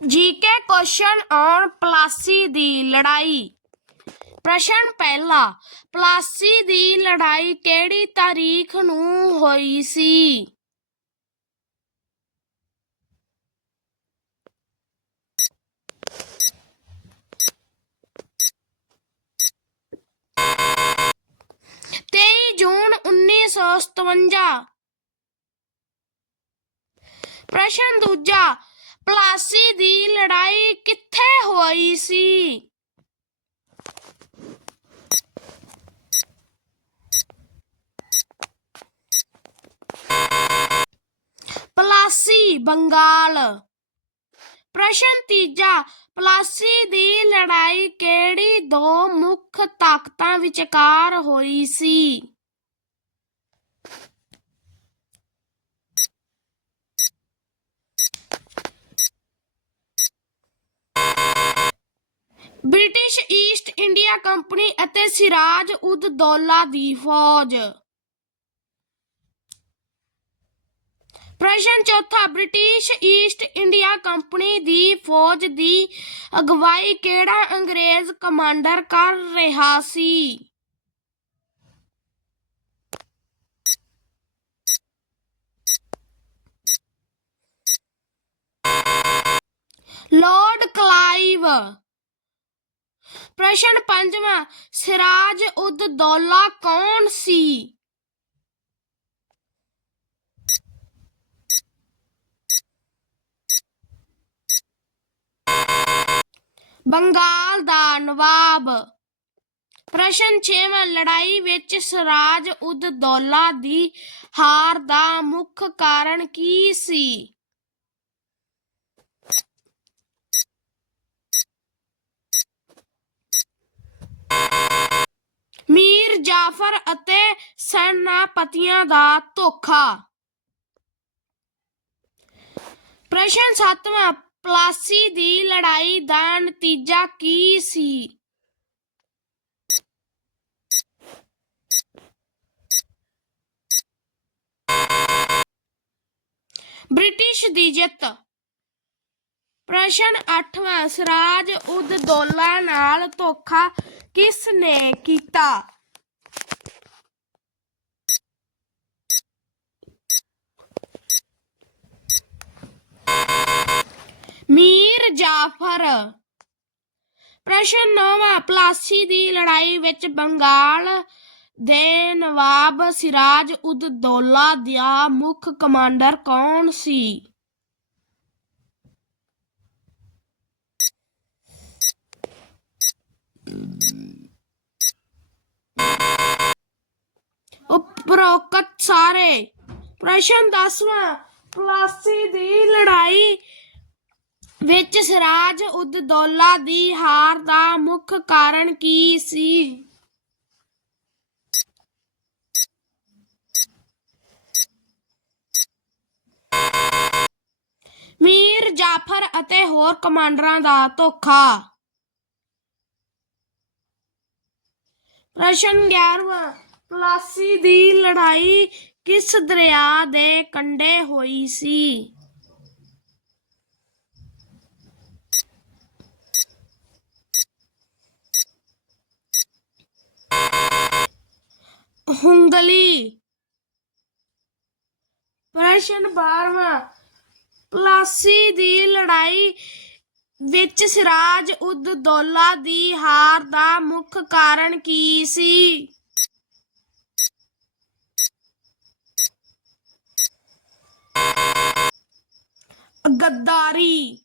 GK question on Plassey ਦੀ ਲੜਾਈ। ਪ੍ਰਸ਼ਨ ਪਹਿਲਾ, ਪਲਾਸੀ ਦੀ ਲੜਾਈ ਕਿਹੜੀ ਤਾਰੀਖ ਨੂੰ ਹੋਈ ਸੀ? ਤੇਈ ਜੂਨ 1957 ਪ੍ਰਸ਼ਨ ਦੂਜਾ ਪਲਾਸੀ ਦੀ ਲੜਾਈ ਕਿੱਥੇ ਹੋਈ ਸੀ? ਪਲਾਸੀ, ਬੰਗਾਲ। ਪ੍ਰਸ਼ਨ ਤੀਜਾ, ਪਲਾਸੀ ਦੀ ਲੜਾਈ ਕਿਹੜੀ ਦੋ ਮੁੱਖ ਤਾਕਤਾਂ ਵਿਚਕਾਰ ਹੋਈ ਸੀ? ਬ੍ਰਿਟਿਸ਼ ਈਸਟ ਇੰਡੀਆ ਕੰਪਨੀ ਅਤੇ ਸਿਰਾਜ ਉਦ ਦੌਲਾ ਦੀ ਫੌਜ। ਪ੍ਰਸ਼ਨ ਚੌਥਾ, ਬ੍ਰਿਟਿਸ਼ ਈਸਟ ਇੰਡੀਆ ਕੰਪਨੀ ਦੀ ਫੌਜ ਦੀ ਅਗਵਾਈ ਕਿਹੜਾ ਅੰਗਰੇਜ਼ ਕਮਾਂਡਰ ਕਰ ਰਿਹਾ ਸੀ? Lord Clive. ਪ੍ਰਸ਼ਨ ਪੰਜਵਾਂ, ਸਿਰਾਜ ਉਦ ਦੌਲਾ ਕੌਣ ਸੀ? ਬੰਗਾਲ ਦਾ ਨਵਾਬ। ਪ੍ਰਸ਼ਨ 6ਵਾਂ ਲੜਾਈ ਵਿੱਚ ਸਿਰਾਜ ਉਦ ਦੌਲਾ ਦੀ ਹਾਰ ਦਾ ਮੁੱਖ ਕਾਰਨ ਕੀ ਸੀ ਮੀਰ ਜਾਫਰ ਅਤੇ ਸੈਨਾਪਤੀਆਂ ਦਾ ਧੋਖਾ। ਪ੍ਰਸ਼ਨ 7ਵਾਂ ਪਲਾਸੀ ਦੀ ਲੜਾਈ ਦਾ ਨਤੀਜਾ ਕੀ ਸੀ? ਬ੍ਰਿਟਿਸ਼ ਦੀ ਜਿੱਤ। ਪ੍ਰਸ਼ਨ 8ਵਾਂ ਸਰਾਜ ਉਦ ਦੌਲਾ ਨਾਲ ਧੋਖਾ ਕਿਸ ਨੇ ਕੀਤਾ? ਮੀਰ ਪ੍ਰਸ਼ਨ 9ਵਾਂ ਪਲਾਸੀ ਦੀ ਲੜਾਈ ਵਿੱਚ ਬੰਗਾਲ ਦੇ ਨਵਾਬ ਸਿਰਾਜ ਉਦ ਦੌਲਾ ਦਾ ਮੁੱਖ ਕਮਾਂਡਰ ਕੌਣ ਸੀ? ਉਪਰੋਕਤ ਸਾਰੇ। ਪ੍ਰਸ਼ਨ 10ਵਾਂ ਪਲਾਸੀ ਦੀ ਲੜਾਈ ਵਿੱਚ ਸਿਰਾਜ ਉਦ ਦੌਲਾ ਦੀ ਹਾਰ ਦਾ ਮੁੱਖ ਕਾਰਨ ਕੀ ਸੀ? ਮੀਰ ਜਾਫਰ ਅਤੇ ਹੋਰ ਕਮਾਂਡਰਾਂ ਦਾ ਧੋਖਾ। ਪ੍ਰਸ਼ਨ 11ਵਾਂ ਪਲਾਸੀ ਦੀ ਲੜਾਈ ਕਿਸ ਦਰਿਆ ਦੇ ਕੰਢੇ ਹੋਈ ਸੀ? ਹੁੰਗਲੀ। ਪ੍ਰਸ਼ਨ 12ਵਾਂ ਪਲਾਸੀ ਦੀ ਲੜਾਈ ਵਿੱਚ ਸਿਰਾਜ ਉਦ ਦੌਲਾ ਦੀ ਹਾਰ ਦਾ ਮੁੱਖ ਕਾਰਨ ਕੀ ਸੀ? ਗੱਦਾਰੀ।